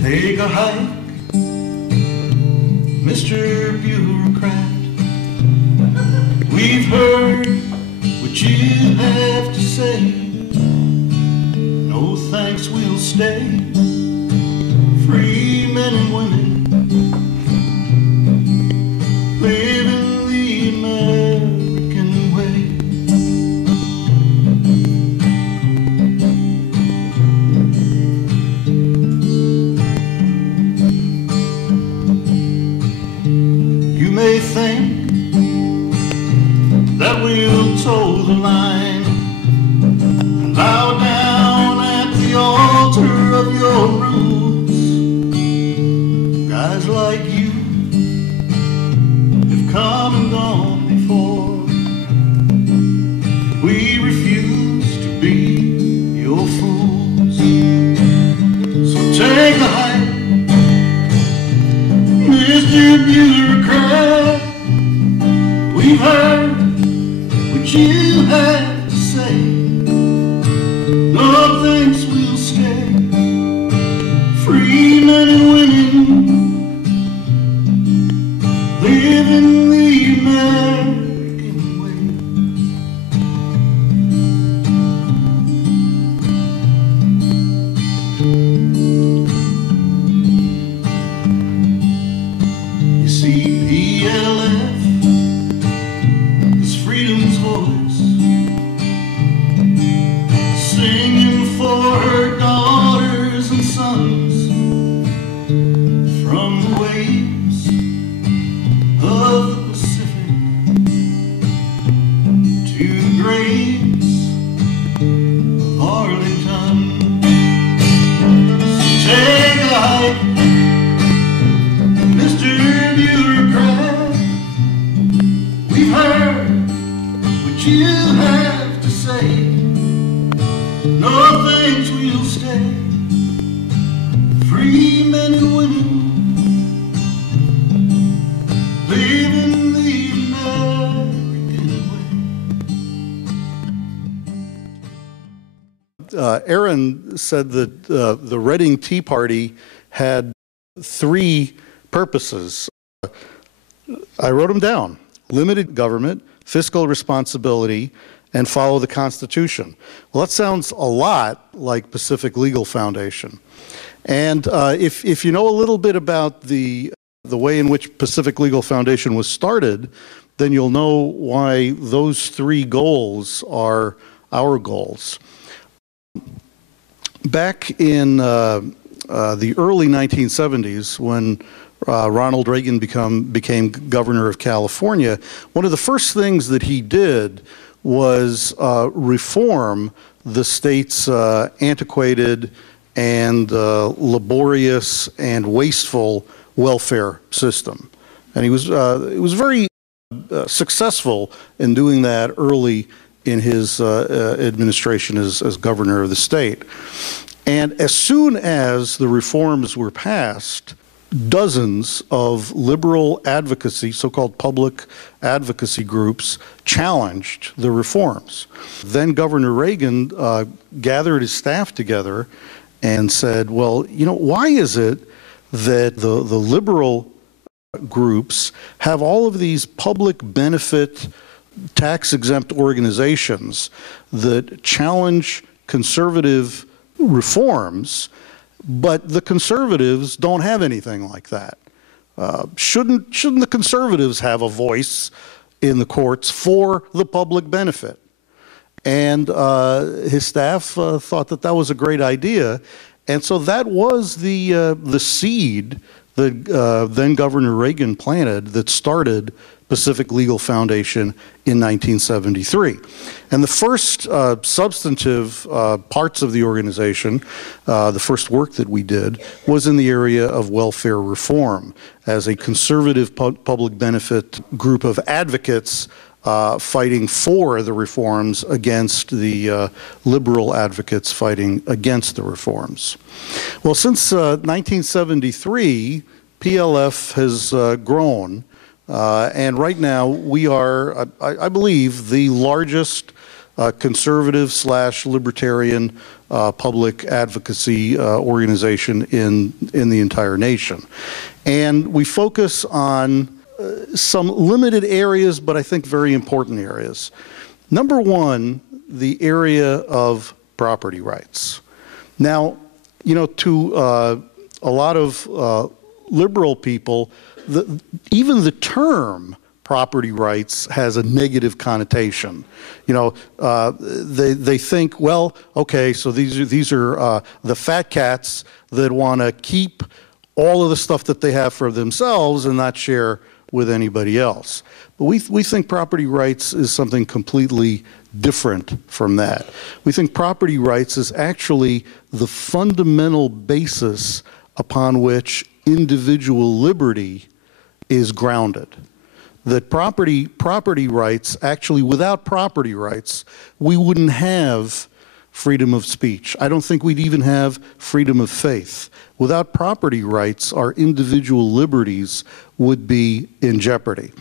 Take a hike, Mr. Bureaucrat. We've heard what you have to say. No thanks, we'll stay. Free men and women, living the American way. You may think that we'll toe the line and bow down at the altar of your rules. Guys like you have come and gone before. We refuse to be your fools. So take a hike, Mr. Bureaucrat. We've heard what you have to say. No thanks, we'll stay. Free men and women, living the American way. You see, PLF is freedom's voice, singing for her daughters and sons from the waves of the Pacific to the graves of Arlington. So take a hike, Mr. Bureaucrat. We've heard what you have to say. No thanks, we'll stay. Free men and women, living the American way. Aaron said that the Reading Tea Party had 3 purposes. I wrote them down: limited government, fiscal responsibility, and follow the Constitution. Well, that sounds a lot like Pacific Legal Foundation. And if you know a little bit about the way in which Pacific Legal Foundation was started, then you'll know why those 3 goals are our goals. Back in the early 1970s, when Ronald Reagan became governor of California, one of the first things that he did was reform the state's antiquated and laborious and wasteful welfare system. And he was very successful in doing that early in his administration as governor of the state. And as soon as the reforms were passed, dozens of liberal advocacy, so-called public advocacy groups, challenged the reforms. Then Governor Reagan gathered his staff together and said, well, you know, why is it that the liberal groups have all of these public benefit, tax-exempt organizations that challenge conservative reforms, but the conservatives don't have anything like that? Shouldn't the conservatives have a voice in the courts for the public benefit? And his staff thought that that was a great idea, and so that was the seed that then Governor Reagan planted that started Pacific Legal Foundation in 1973. And the first substantive parts of the organization, the first work that we did, was in the area of welfare reform as a conservative public benefit group of advocates fighting for the reforms against the liberal advocates fighting against the reforms. Well, since 1973, PLF has grown, and right now we are, I believe, the largest conservative/libertarian public advocacy organization in the entire nation. And we focus on some limited areas, but I think very important areas. Number one, the area of property rights. Now, you know, to a lot of liberal people, even the term property rights has a negative connotation. You know, they think, well, okay, so these are the fat cats that want to keep all of the stuff that they have for themselves and not share with anybody else. But we think property rights is something completely different from that. We think property rights is actually the fundamental basis upon which individual liberty is grounded. That property rights, actually without property rights, we wouldn't have freedom of speech. I don't think we'd even have freedom of faith. Without property rights, our individual liberties would be in jeopardy.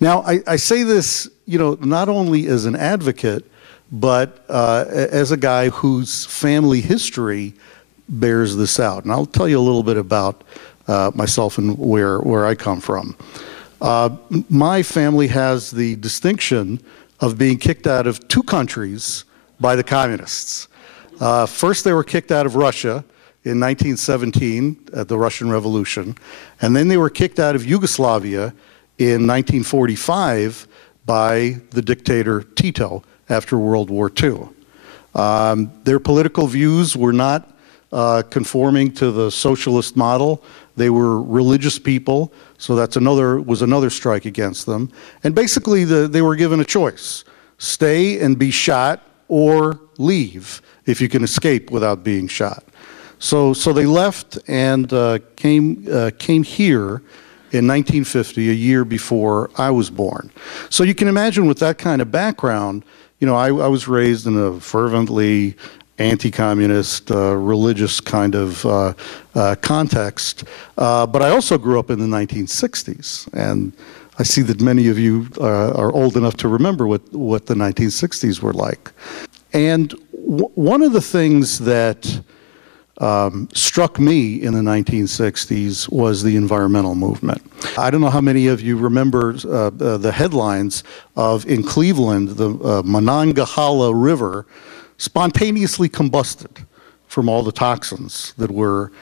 Now, I say this, you know, not only as an advocate, but as a guy whose family history bears this out. And I'll tell you a little bit about myself and where I come from. My family has the distinction of being kicked out of two countries by the communists. First, they were kicked out of Russia in 1917 at the Russian Revolution, and then they were kicked out of Yugoslavia in 1945 by the dictator Tito after World War II. Their political views were not conforming to the socialist model. They were religious people, so that's another strike against them. And basically, they were given a choice: stay and be shot, or leave if you can escape without being shot. So they left and came here in 1950, a year before I was born. So you can imagine with that kind of background, you know, I was raised in a fervently anti-communist, religious kind of context, but I also grew up in the 1960s, and I see that many of you are old enough to remember what the 1960s were like. And one of the things that struck me in the 1960s was the environmental movement. I don't know how many of you remember the headlines of, in Cleveland, the Monongahela River spontaneously combusted from all the toxins that were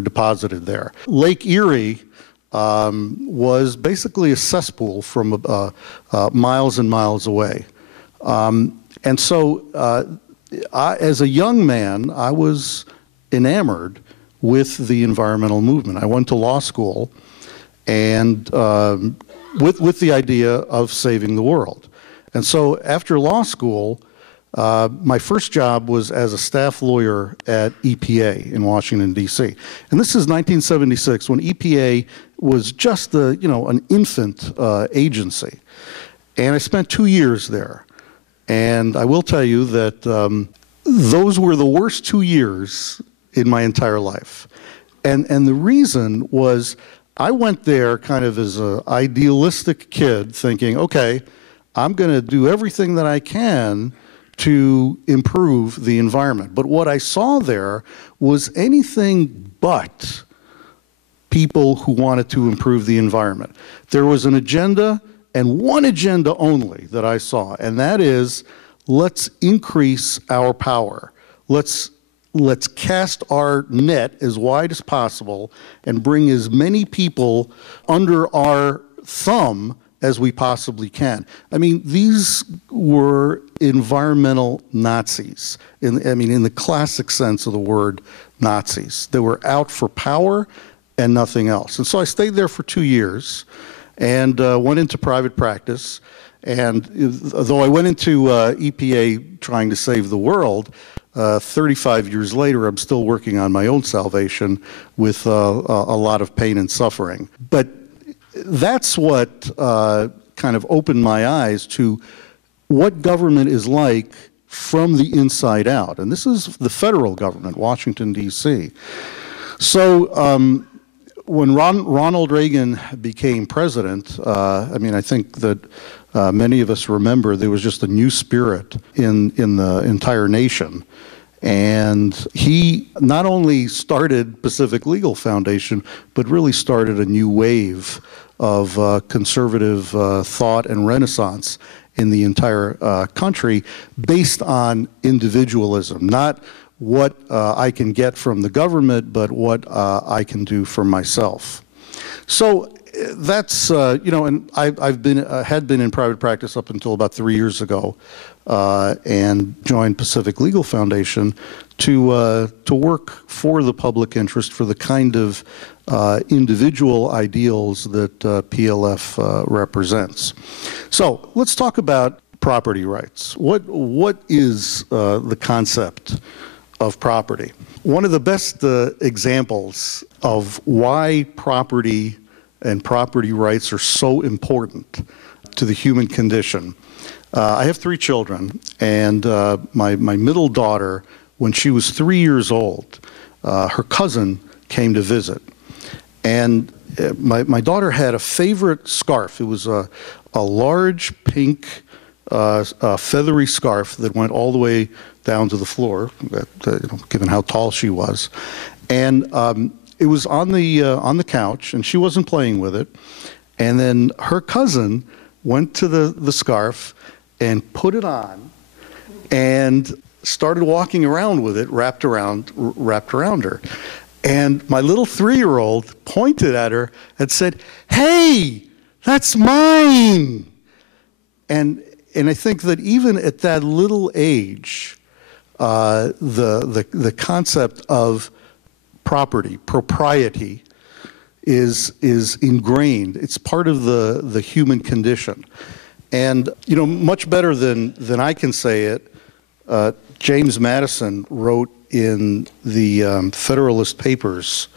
deposited there. Lake Erie was basically a cesspool from miles and miles away. And so as a young man, I was enamored with the environmental movement. I went to law school and with the idea of saving the world. And so after law school, my first job was as a staff lawyer at EPA in Washington, D.C. And this is 1976, when EPA was just an infant agency. And I spent 2 years there. And I will tell you that those were the worst 2 years in my entire life. And the reason was I went there kind of as an idealistic kid thinking, okay, I'm going to do everything that I can to improve the environment. But what I saw there was anything but people who wanted to improve the environment. There was an agenda, and one agenda only that I saw, and that is, let's increase our power. Let's cast our net as wide as possible and bring as many people under our thumb as we possibly can. I mean, these were environmental Nazis, in the classic sense of the word Nazis. They were out for power and nothing else. And so I stayed there for 2 years. and went into private practice. And though I went into EPA trying to save the world, 35 years later, I'm still working on my own salvation with a lot of pain and suffering. But that's what kind of opened my eyes to what government is like from the inside out. And this is the federal government, Washington, D.C. So when Ronald Reagan became president, I mean, I think that many of us remember there was just a new spirit in the entire nation. And he not only started Pacific Legal Foundation, but really started a new wave of conservative thought and renaissance in the entire country based on individualism, not what I can get from the government, but what I can do for myself. So that's, you know, and I've been, had been in private practice up until about 3 years ago, and joined Pacific Legal Foundation to work for the public interest, for the kind of individual ideals that PLF represents. So let's talk about property rights. What is the concept of property? One of the best examples of why property and property rights are so important to the human condition. I have 3 children, and my middle daughter, when she was 3 years old, her cousin came to visit. And my daughter had a favorite scarf. It was a large pink feathery scarf that went all the way down to the floor, you know, given how tall she was. And it was on the couch, and she wasn't playing with it. And then her cousin went to the scarf and put it on and started walking around with it wrapped around her. And my little 3-year-old pointed at her and said, "Hey, that's mine." And I think that even at that little age, the concept of property, propriety, is ingrained. It's part of the human condition. And, you know, much better than I can say it, James Madison wrote in the Federalist Papers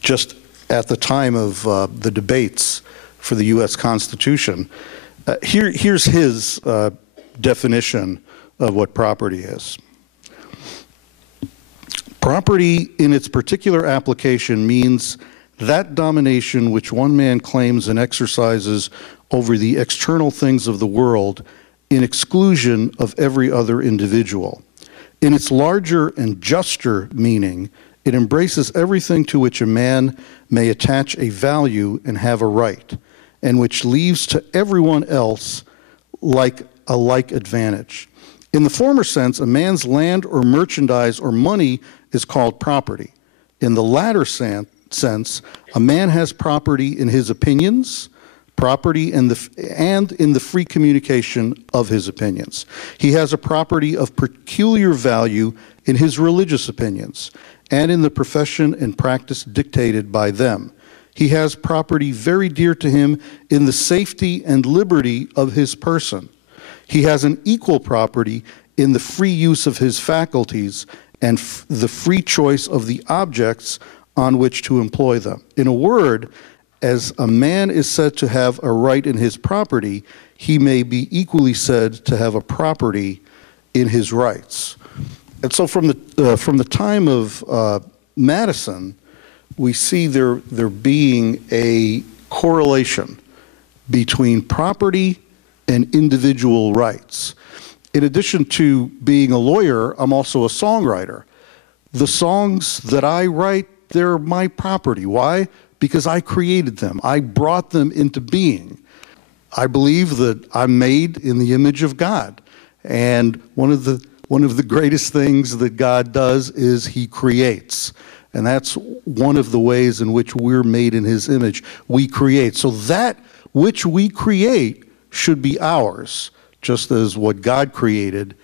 just at the time of the debates for the U.S. Constitution. Here's his definition of what property is. Property in its particular application means that domination which one man claims and exercises over the external things of the world in exclusion of every other individual. In its larger and juster meaning, it embraces everything to which a man may attach a value and have a right, and which leaves to everyone else a like advantage. In the former sense, a man's land or merchandise or money is called property. In the latter sense, a man has property in his opinions, property and in the free communication of his opinions. He has a property of peculiar value in his religious opinions and in the profession and practice dictated by them. He has property very dear to him in the safety and liberty of his person. He has an equal property in the free use of his faculties and the free choice of the objects on which to employ them. In a word, as a man is said to have a right in his property, he may be equally said to have a property in his rights. And so from the time of Madison, we see there being a correlation between property and individual rights. In addition to being a lawyer, I'm also a songwriter. The songs that I write, they're my property. Why? Because I created them. I brought them into being. I believe that I'm made in the image of God. And one of the greatest things that God does is he creates. And that's one of the ways in which we're made in his image. We create. So that which we create should be ours, just as what God created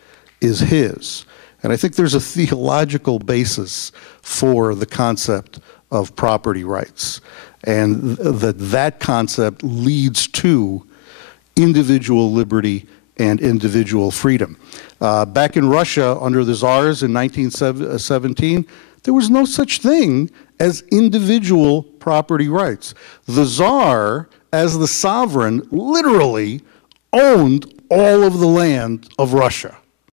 is his. And I think there's a theological basis for the concept of property rights, and that concept leads to individual liberty and individual freedom. Back in Russia, under the Tsars in 1917, there was no such thing as individual property rights. The Tsar, as the sovereign, literally owned all of the land of Russia.